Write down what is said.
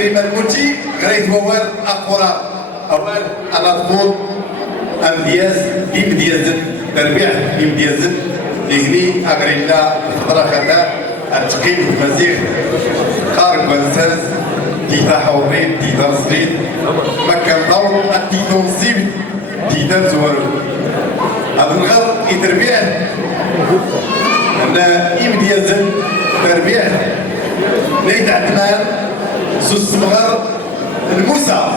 كريمة الموتي غريت ووال أقرار أول أنا تقول أمدياز ديم ديازن تربيع ديم ديازن لغني أغرينا الخضرة خدا التقيم المزيغ خارج ونساز ديدا حورين ديدا صغير ما كان دور الديدون نصيب ديدا زوارو هذا الغرب يتربيع أنا إيم ديازن تربيع نيت عدنان سوس صغار الموسى